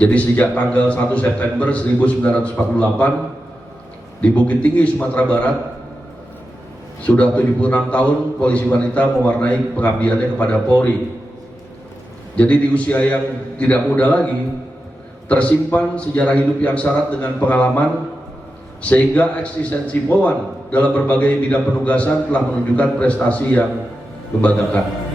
Jadi sejak tanggal 1 September 1948 di Bukit Tinggi, Sumatera Barat, sudah 76 tahun polisi wanita mewarnai pengabdiannya kepada Polri. Jadi di usia yang tidak muda lagi, tersimpan sejarah hidup yang syarat dengan pengalaman, sehingga eksistensi Wawan dalam berbagai bidang penugasan telah menunjukkan prestasi yang membanggakan.